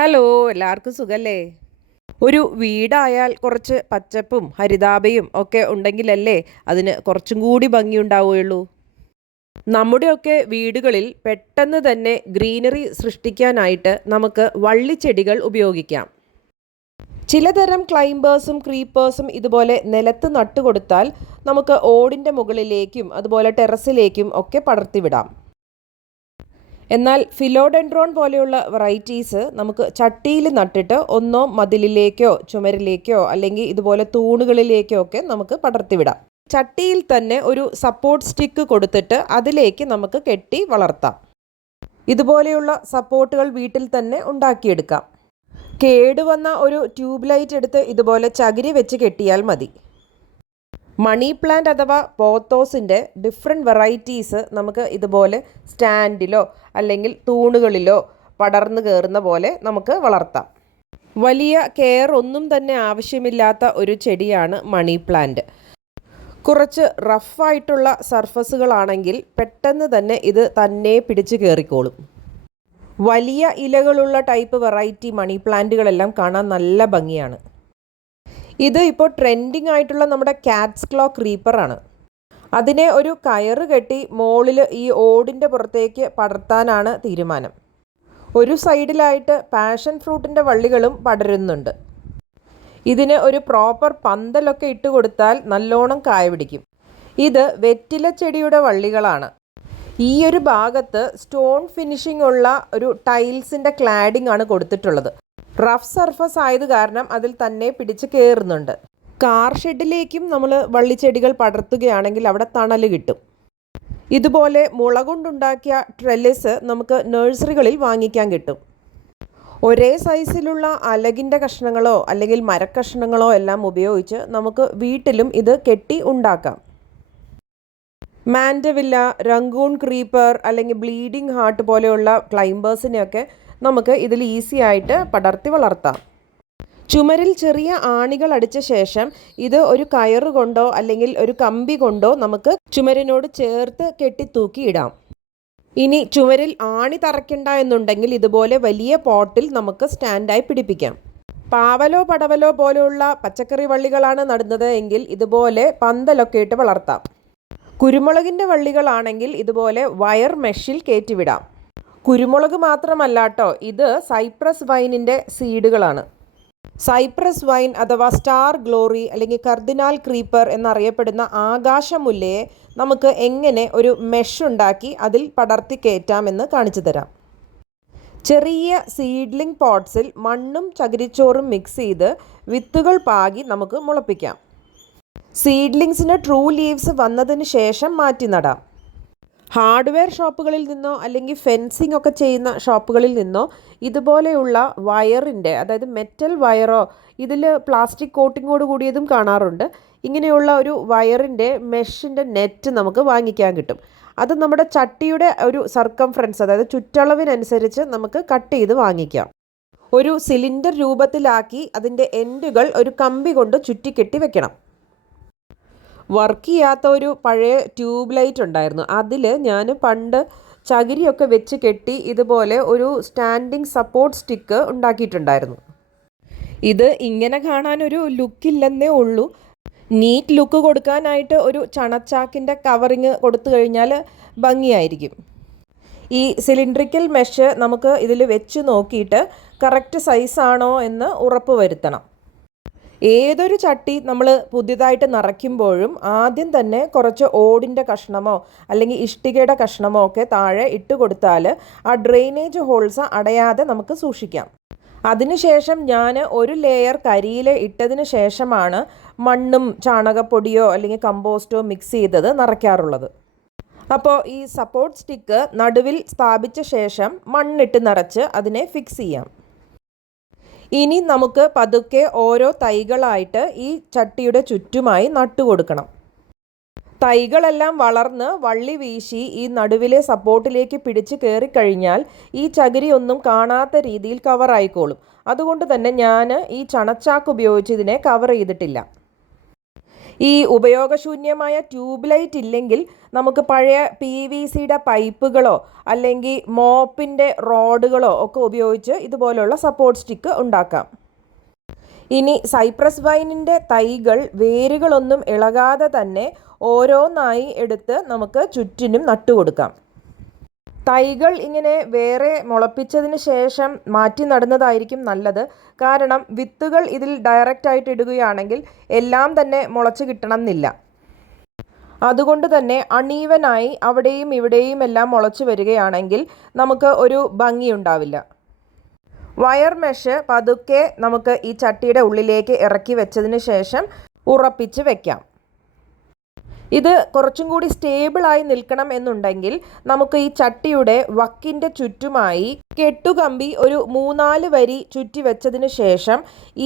Hello, എല്ലാവർക്കും സുഖല്ലേ? ഒരു വീടായാൽ കുറച്ച് പച്ചപ്പും ഹരിതാഭയും ഒക്കെ ഉണ്ടെങ്കിലല്ലേ അതിന് കുറച്ചും കൂടി ഭംഗിയുണ്ടാവുകയുള്ളൂ. നമ്മുടെയൊക്കെ വീടുകളിൽ പെട്ടെന്ന് തന്നെ ഗ്രീനറി സൃഷ്ടിക്കാനായിട്ട് നമുക്ക് വള്ളിച്ചെടികൾ ഉപയോഗിക്കാം. ചിലതരം ക്ലൈംബേഴ്സും ക്രീപ്പേഴ്സും ഇതുപോലെ നിലത്ത് നട്ടുകൊടുത്താൽ നമുക്ക് ഓടിൻ്റെ മുകളിലേക്കും അതുപോലെ ടെറസിലേക്കും ഒക്കെ പടർത്തിവിടാം. എന്നാൽ ഫിലോഡെൻഡ്രോൺ പോലെയുള്ള വെറൈറ്റീസ് നമുക്ക് ചട്ടിയിൽ നട്ടിട്ട് ഒന്നോ മതിലിലേക്കോ ചുമരിലേക്കോ അല്ലെങ്കിൽ ഇതുപോലെ തൂണുകളിലേക്കോ ഒക്കെ നമുക്ക് പടർത്തിവിടാം. ചട്ടിയിൽ തന്നെ ഒരു സപ്പോർട്ട് സ്റ്റിക്ക് കൊടുത്തിട്ട് അതിലേക്ക് നമുക്ക് കെട്ടി വളർത്താം. ഇതുപോലെയുള്ള സപ്പോർട്ടുകൾ വീട്ടിൽ തന്നെ ഉണ്ടാക്കിയെടുക്കാം. കേടുവന്ന ഒരു ട്യൂബ് ലൈറ്റ് എടുത്ത് ഇതുപോലെ ചകിരി വെച്ച് കെട്ടിയാൽ മതി. മണി പ്ലാന്റ് അഥവാ പോത്തോസിൻ്റെ ഡിഫറെൻറ്റ് വെറൈറ്റീസ് നമുക്ക് ഇതുപോലെ സ്റ്റാൻഡിലോ അല്ലെങ്കിൽ തൂണുകളിലോ പടർന്നു കയറുന്ന പോലെ നമുക്ക് വളർത്താം. വലിയ കെയർ ഒന്നും തന്നെ ആവശ്യമില്ലാത്ത ഒരു ചെടിയാണ് മണി പ്ലാന്റ്. കുറച്ച് റഫായിട്ടുള്ള സർഫസുകളാണെങ്കിൽ പെട്ടെന്ന് തന്നെ ഇത് തന്നെ പിടിച്ച് കയറിക്കോളും. വലിയ ഇലകളുള്ള ടൈപ്പ് വെറൈറ്റി മണി പ്ലാന്റുകളെല്ലാം കാണാൻ നല്ല ഭംഗിയാണ്. ഇത് ഇപ്പോൾ ട്രെൻഡിങ് ആയിട്ടുള്ള നമ്മുടെ കാറ്റ്സ് ക്ലോ ക്രീപ്പറാണ്. അതിനെ ഒരു കയറ് കെട്ടി മുകളിൽ ഈ ഓടിൻ്റെ പുറത്തേക്ക് പടർത്താനാണ് തീരുമാനം. ഒരു സൈഡിലായിട്ട് പാഷൻ ഫ്രൂട്ടിൻ്റെ വള്ളികളും പടരുന്നുണ്ട്. ഇതിന് ഒരു പ്രോപ്പർ പന്തലൊക്കെ ഇട്ട് കൊടുത്താൽ നല്ലോണം കായ പിടിക്കും. ഇത് വെറ്റില ചെടിയുടെ വള്ളികളാണ്. ഈ ഒരു ഭാഗത്ത് സ്റ്റോൺ ഫിനിഷിംഗ് ഉള്ള ഒരു ടൈൽസിൻ്റെ ക്ലാഡിംഗ് ആണ് കൊടുത്തിട്ടുള്ളത്. റഫ് സർഫസ് ആയത് കാരണം അതിൽ തന്നെ പിടിച്ച് കയറുന്നുണ്ട്. കാർ ഷെഡിലേക്കും നമ്മൾ വള്ളിച്ചെടികൾ പടർത്തുകയാണെങ്കിൽ അവിടെ തണൽ കിട്ടും. ഇതുപോലെ മുള കൊണ്ടുണ്ടാക്കിയ ട്രെല്ലിസ് നമുക്ക് നഴ്സറികളിൽ വാങ്ങിക്കാൻ കിട്ടും. ഒരേ സൈസിലുള്ള അലകിൻ്റെ കഷ്ണങ്ങളോ അല്ലെങ്കിൽ മരക്കഷ്ണങ്ങളോ എല്ലാം ഉപയോഗിച്ച് നമുക്ക് വീട്ടിലും ഇത് കെട്ടി ഉണ്ടാക്കാം. മാൻഡവില്ല, റംഗൂൺ ക്രീപ്പർ അല്ലെങ്കിൽ ബ്ലീഡിംഗ് ഹാർട്ട് പോലെയുള്ള ക്ലൈംബേഴ്സിനെയൊക്കെ നമുക്ക് ഇതിൽ ഈസി ആയിട്ട് പടർത്തി വളർത്താം. ചുമരിൽ ചെറിയ ആണികൾ അടിച്ച ശേഷം ഇത് ഒരു കയറ് കൊണ്ടോ അല്ലെങ്കിൽ ഒരു കമ്പി കൊണ്ടോ നമുക്ക് ചുമരിനോട് ചേർത്ത് കെട്ടി തൂക്കിയിടാം. ഇനി ചുമരിൽ ആണി തറയ്ക്കണ്ട എന്നുണ്ടെങ്കിൽ ഇതുപോലെ വലിയ പോട്ടിൽ നമുക്ക് സ്റ്റാൻഡായി പിടിപ്പിക്കാം. പാവലോ പടവലോ പോലെയുള്ള പച്ചക്കറി വള്ളികളാണ് നടുന്നത് എങ്കിൽ ഇതുപോലെ പന്തലൊക്കെ ഇട്ട് വളർത്താം. കുരുമുളകിൻ്റെ വള്ളികളാണെങ്കിൽ ഇതുപോലെ വയർ മെഷിൽ കയറ്റിവിടാം. കുരുമുളക് മാത്രമല്ല കേട്ടോ, ഇത് സൈപ്രസ് വൈനിൻ്റെ സീഡുകളാണ്. സൈപ്രസ് വൈൻ അഥവാ സ്റ്റാർ ഗ്ലോറി അല്ലെങ്കിൽ കർദിനാൽ ക്രീപ്പർ എന്നറിയപ്പെടുന്ന ആകാശമുല്ലയെ നമുക്ക് എങ്ങനെ ഒരു മെഷ് ഉണ്ടാക്കി അതിൽ പടർത്തി കയറ്റാമെന്ന് കാണിച്ചു തരാം. ചെറിയ സീഡ്ലിംഗ് പോട്ട്സിൽ മണ്ണും ചകിരിച്ചോറും മിക്സ് ചെയ്ത് വിത്തുകൾ പാകി നമുക്ക് മുളപ്പിക്കാം. സീഡ്ലിങ്സിന് ട്രൂ ലീവ്സ് വന്നതിന് ശേഷം മാറ്റി നടാം. ഹാർഡ്വെയർ ഷോപ്പുകളിൽ നിന്നോ അല്ലെങ്കിൽ ഫെൻസിങ് ഒക്കെ ചെയ്യുന്ന ഷോപ്പുകളിൽ നിന്നോ ഇതുപോലെയുള്ള വയറിൻ്റെ, അതായത് മെറ്റൽ വയറോ ഇതിൽ പ്ലാസ്റ്റിക് കോട്ടിങ്ങോട് കൂടിയതും കാണാറുണ്ട്. ഇങ്ങനെയുള്ള ഒരു വയറിൻ്റെ മെഷിൻ്റെ നെറ്റ് നമുക്ക് വാങ്ങിക്കാൻ കിട്ടും. അത് നമ്മുടെ ചട്ടിയുടെ ഒരു സർക്കംഫറൻസ്, അതായത് ചുറ്റളവിനനുസരിച്ച് നമുക്ക് കട്ട് ചെയ്ത് വാങ്ങിക്കാം. ഒരു സിലിണ്ടർ രൂപത്തിലാക്കി അതിൻ്റെ എൻഡുകൾ ഒരു കമ്പി കൊണ്ട് ചുറ്റിക്കെട്ടി വെക്കണം. വർക്ക് ചെയ്യാത്ത ഒരു പഴയ ട്യൂബ് ലൈറ്റ് ഉണ്ടായിരുന്നു. അതിൽ ഞാൻ പണ്ട് ചകിരിയൊക്കെ വെച്ച് കെട്ടി ഇതുപോലെ ഒരു സ്റ്റാൻഡിങ് സപ്പോർട്ട് സ്റ്റിക്ക് ഉണ്ടാക്കിയിട്ടുണ്ടായിരുന്നു. ഇത് ഇങ്ങനെ കാണാനൊരു ലുക്കില്ലെന്നേ ഉള്ളൂ. നീറ്റ് ലുക്ക് കൊടുക്കാനായിട്ട് ഒരു ചണച്ചാക്കിൻ്റെ കവറിങ് കൊടുത്തു കഴിഞ്ഞാൽ ഭംഗിയായിരിക്കും. ഈ സിലിണ്ട്രിക്കൽ മെഷ് നമുക്ക് ഇതിൽ വെച്ച് നോക്കിയിട്ട് കറക്റ്റ് സൈസാണോ എന്ന് ഉറപ്പ് വരുത്തണം. ഏതൊരു ചട്ടി നമ്മൾ പുതിയതായിട്ട് നിറയ്ക്കുമ്പോഴും ആദ്യം തന്നെ കുറച്ച് ഓടിൻ്റെ കഷ്ണമോ അല്ലെങ്കിൽ ഇഷ്ടികയുടെ കഷ്ണമോ ഒക്കെ താഴെ ഇട്ട് കൊടുത്താൽ ആ ഡ്രെയിനേജ് ഹോൾസ് അടയാതെ നമുക്ക് സൂക്ഷിക്കാം. അതിനുശേഷം ഞാൻ ഒരു ലെയർ കരിയില ഇട്ടതിന് ശേഷമാണ് മണ്ണും ചാണകപ്പൊടിയോ അല്ലെങ്കിൽ കമ്പോസ്റ്റോ മിക്സ് ചെയ്തത് നിറയ്ക്കാറുള്ളത്. അപ്പോൾ ഈ സപ്പോർട്ട് സ്റ്റിക്ക് നടുവിൽ സ്ഥാപിച്ച ശേഷം മണ്ണിട്ട് നിറച്ച് അതിനെ ഫിക്സ് ചെയ്യാം. ഇനി നമുക്ക് പതുക്കെ ഓരോ തൈകളായിട്ട് ഈ ചട്ടിയുടെ ചുറ്റുമായി നട്ടുകൊടുക്കണം. തൈകളെല്ലാം വളർന്ന് വള്ളി വീശി ഈ നടുവിലെ സപ്പോർട്ടിലേക്ക് പിടിച്ച് കയറിക്കഴിഞ്ഞാൽ ഈ ചകിരി ഒന്നും കാണാത്ത രീതിയിൽ കവറായിക്കോളും. അതുകൊണ്ട് തന്നെ ഞാൻ ഈ ചണച്ചാക്ക് ഉപയോഗിച്ച് ഇതിനെ കവർ ചെയ്തിട്ടില്ല. ഈ ഉപയോഗശൂന്യമായ ട്യൂബ് ലൈറ്റ് ഇല്ലെങ്കിൽ നമുക്ക് പഴയ PVCയുടെ പൈപ്പുകളോ അല്ലെങ്കിൽ മോപ്പിൻ്റെ റോഡുകളോ ഒക്കെ ഉപയോഗിച്ച് ഇതുപോലുള്ള സപ്പോർട്ട് സ്റ്റിക്ക് ഉണ്ടാക്കാം. ഇനി സൈപ്രസ് വൈനിൻ്റെ തൈകൾ വേരുകളൊന്നും ഇളകാതെ തന്നെ ഓരോന്നായി എടുത്ത് നമുക്ക് ചുറ്റിനും നട്ടുകൊടുക്കാം. തൈകൾ ഇങ്ങനെ വേറെ മുളപ്പിച്ചതിന് ശേഷം മാറ്റി നടുന്നതായിരിക്കും നല്ലത്. കാരണം വിത്തുകൾ ഇതിൽ ഡയറക്റ്റായിട്ട് ഇടുകയാണെങ്കിൽ എല്ലാം തന്നെ മുളച്ച് കിട്ടണം എന്നില്ല. അതുകൊണ്ട് തന്നെ അണീവനായി അവിടെയും ഇവിടെയും എല്ലാം മുളച്ച് വരികയാണെങ്കിൽ നമുക്ക് ഒരു ഭംഗിയുണ്ടാവില്ല. വയർ മെഷ് പതുക്കെ നമുക്ക് ഈ ചട്ടിയുടെ ഉള്ളിലേക്ക് ഇറക്കി വെച്ചതിന് ശേഷം ഉറപ്പിച്ച് വെക്കാം. ഇത് കുറച്ചും കൂടി സ്റ്റേബിളായി നിൽക്കണം എന്നുണ്ടെങ്കിൽ നമുക്ക് ഈ ചട്ടിയുടെ വക്കിൻ്റെ ചുറ്റുമായി കെട്ടുകമ്പി ഒരു 3-4 വരി ചുറ്റി വെച്ചതിന് ശേഷം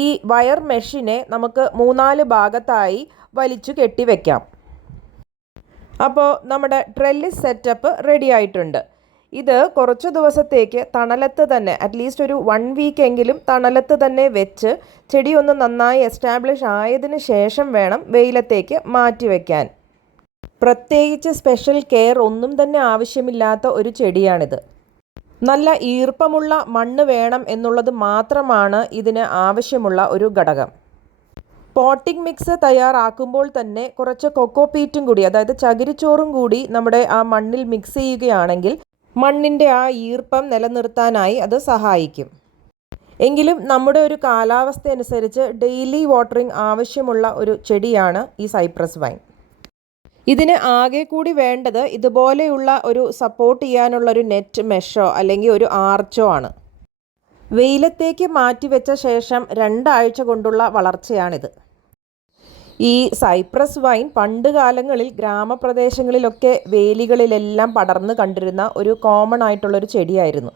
ഈ വയർ മെഷിനെ നമുക്ക് 3-4 ഭാഗത്തായി വലിച്ചു കെട്ടി വെക്കാം. അപ്പോൾ നമ്മുടെ ട്രെല്ലിസ് സെറ്റപ്പ് റെഡി ആയിട്ടുണ്ട്. ഇത് കുറച്ച് ദിവസത്തേക്ക് തണലത്ത് തന്നെ അറ്റ്ലീസ്റ്റ് ഒരു 1 വീക്കെങ്കിലും തണലത്ത് തന്നെ വെച്ച് ചെടി ഒന്ന് നന്നായി എസ്റ്റാബ്ലിഷ് ആയതിനു ശേഷം വേണം വെയിലത്തേക്ക് മാറ്റി വയ്ക്കാൻ. പ്രത്യേകിച്ച് സ്പെഷ്യൽ കെയർ ഒന്നും തന്നെ ആവശ്യമില്ലാത്ത ഒരു ചെടിയാണിത്. നല്ല ഈർപ്പമുള്ള മണ്ണ് വേണം എന്നുള്ളത് മാത്രമാണ് ഇതിന് ആവശ്യമുള്ള ഒരു ഘടകം. പോട്ടിംഗ് മിക്സ് തയ്യാറാക്കുമ്പോൾ തന്നെ കുറച്ച് കൊക്കോപീറ്റും കൂടി, അതായത് ചകിരിച്ചോറും കൂടി നമ്മുടെ ആ മണ്ണിൽ മിക്സ് ചെയ്യുകയാണെങ്കിൽ മണ്ണിൻ്റെ ആ ഈർപ്പം നിലനിർത്താനായി അത് സഹായിക്കും. എങ്കിലും നമ്മുടെ ഒരു കാലാവസ്ഥ അനുസരിച്ച് ഡെയിലി വാട്ടറിങ് ആവശ്യമുള്ള ഒരു ചെടിയാണ് ഈ സൈപ്രസ് വൈൻ. ഇതിന് ആകെ കൂടി വേണ്ടത് ഇതുപോലെയുള്ള ഒരു സപ്പോർട്ട് ചെയ്യാനുള്ളൊരു നെറ്റ് മെഷോ അല്ലെങ്കിൽ ഒരു ആർച്ചോ ആണ്. വെയിലത്തേക്ക് മാറ്റിവെച്ച ശേഷം 2 ആഴ്ച കൊണ്ടുള്ള വളർച്ചയാണിത്. ഈ സൈപ്രസ് വൈൻ പണ്ട് കാലങ്ങളിൽ ഗ്രാമപ്രദേശങ്ങളിലൊക്കെ വേലികളിലെല്ലാം പടർന്ന് കണ്ടിരുന്ന ഒരു കോമൺ ആയിട്ടുള്ളൊരു ചെടിയായിരുന്നു.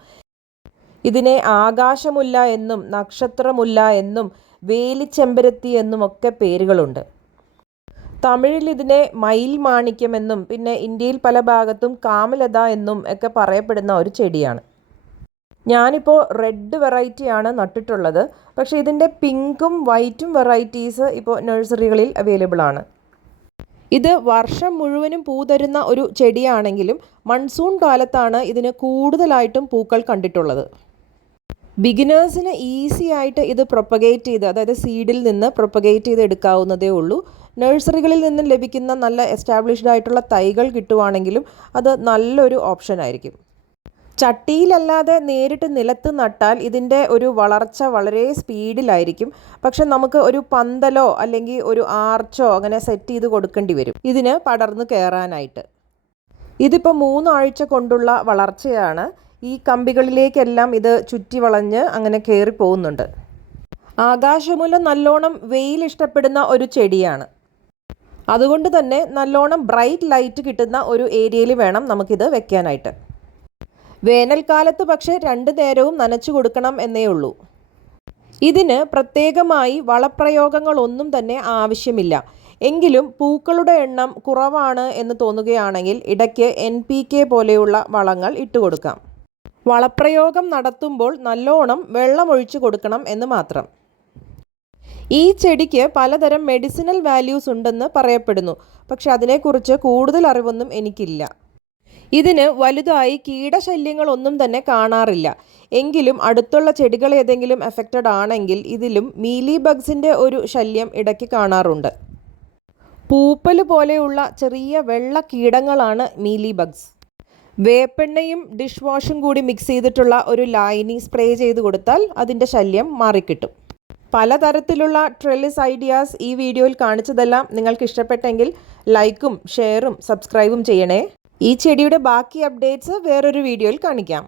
ഇതിനെ ആകാശമുല്ല എന്നും നക്ഷത്രമുല്ല എന്നും വേലിച്ചെമ്പരത്തി എന്നുമൊക്കെ പേരുകളുണ്ട്. തമിഴിൽ ഇതിനെ മയിൽ മാണിക്യം എന്നും പിന്നെ ഇന്ത്യയിൽ പല ഭാഗത്തും കാമലത എന്നും ഒക്കെ പറയപ്പെടുന്ന ഒരു ചെടിയാണ്. ഞാനിപ്പോൾ റെഡ് വെറൈറ്റിയാണ് നട്ടിട്ടുള്ളത്. പക്ഷേ ഇതിൻ്റെ പിങ്കും വൈറ്റും വെറൈറ്റീസ് ഇപ്പോൾ നഴ്സറികളിൽ അവൈലബിൾ ആണ്. ഇത് വർഷം മുഴുവനും പൂ തരുന്ന ഒരു ചെടിയാണെങ്കിലും മൺസൂൺ കാലത്താണ് ഇതിന് കൂടുതലായിട്ടും പൂക്കൾ കണ്ടിട്ടുള്ളത്. ബിഗിനേഴ്സിന് ഈസി ആയിട്ട് ഇത് പ്രൊപ്പഗേറ്റ് ചെയ്ത്, അതായത് സീഡിൽ നിന്ന് പ്രൊപ്പഗേറ്റ് ചെയ്ത് എടുക്കാവുന്നതേ ഉള്ളൂ. നഴ്സറികളിൽ നിന്ന് ലഭിക്കുന്ന നല്ല എസ്റ്റാബ്ലിഷ്ഡ് ആയിട്ടുള്ള തൈകൾ കിട്ടുവാണെങ്കിലും അത് നല്ലൊരു ഓപ്ഷൻ ആയിരിക്കും. ചട്ടിയിലല്ലാതെ നേരിട്ട് നിലത്ത് നട്ടാൽ ഇതിൻ്റെ ഒരു വളർച്ച വളരെ സ്പീഡിലായിരിക്കും. പക്ഷെ നമുക്ക് ഒരു പന്തലോ അല്ലെങ്കിൽ ഒരു ആർച്ചോ അങ്ങനെ സെറ്റ് ചെയ്ത് കൊടുക്കേണ്ടി വരും ഇതിന് പടർന്ന് കയറാനായിട്ട്. ഇതിപ്പോൾ 3 ആഴ്ച കൊണ്ടുള്ള വളർച്ചയാണ്. ഈ കമ്പികളിലേക്കെല്ലാം ഇത് ചുറ്റി വളഞ്ഞ് അങ്ങനെ കയറി പോകുന്നുണ്ട്. ആകാശമുല്ല നല്ലോണം വെയിൽ ഇഷ്ടപ്പെടുന്ന ഒരു ചെടിയാണ്. അതുകൊണ്ട് തന്നെ നല്ലോണം ബ്രൈറ്റ് ലൈറ്റ് കിട്ടുന്ന ഒരു ഏരിയയിൽ വേണം നമുക്കിത് വെക്കാനായിട്ട്. വേനൽക്കാലത്ത് പക്ഷേ 2 നേരവും നനച്ചു കൊടുക്കണം എന്നേ ഉള്ളൂ. ഇതിന് പ്രത്യേകമായി വളപ്രയോഗങ്ങളൊന്നും തന്നെ ആവശ്യമില്ല. എങ്കിലും പൂക്കളുടെ എണ്ണം കുറവാണ് എന്ന് തോന്നുകയാണെങ്കിൽ ഇടയ്ക്ക് NPK പോലെയുള്ള വളങ്ങൾ ഇട്ടുകൊടുക്കാം. വളപ്രയോഗം നടത്തുമ്പോൾ നല്ലോണം വെള്ളമൊഴിച്ചു കൊടുക്കണം എന്ന് മാത്രം. ഈ ചെടിക്ക് പലതരം മെഡിസിനൽ വാല്യൂസ് ഉണ്ടെന്ന് പറയപ്പെടുന്നു. പക്ഷെ അതിനെക്കുറിച്ച് കൂടുതൽ അറിവൊന്നും എനിക്കില്ല. ഇതിന് വലുതായി കീടശല്യങ്ങളൊന്നും തന്നെ കാണാറില്ല. എങ്കിലും അടുത്തുള്ള ചെടികൾ ഏതെങ്കിലും എഫക്റ്റഡ് ആണെങ്കിൽ ഇതിലും മീലി ബഗ്സിൻ്റെ ഒരു ശല്യം ഇടയ്ക്ക് കാണാറുണ്ട്. പൂപ്പൽ പോലെയുള്ള ചെറിയ വെള്ള കീടങ്ങളാണ് മീലി ബഗ്സ്. വേപ്പെണ്ണയും ഡിഷ് വാഷും കൂടി മിക്സ് ചെയ്തിട്ടുള്ള ഒരു ലായനി സ്പ്രേ ചെയ്ത് കൊടുത്താൽ അതിൻ്റെ ശല്യം മാറിക്കിട്ടും. പലതരത്തിലുള്ള ട്രെല്ലിസ് ഐഡിയാസ് ഈ വീഡിയോയിൽ കാണിച്ചതെല്ലാം നിങ്ങൾക്ക് ഇഷ്ടപ്പെട്ടെങ്കിൽ ലൈക്കും ഷെയറും സബ്സ്ക്രൈബും ചെയ്യണേ. ഈ ചെടിയുടെ ബാക്കി അപ്ഡേറ്റ്സ് വേറൊരു വീഡിയോയിൽ കാണിക്കാം.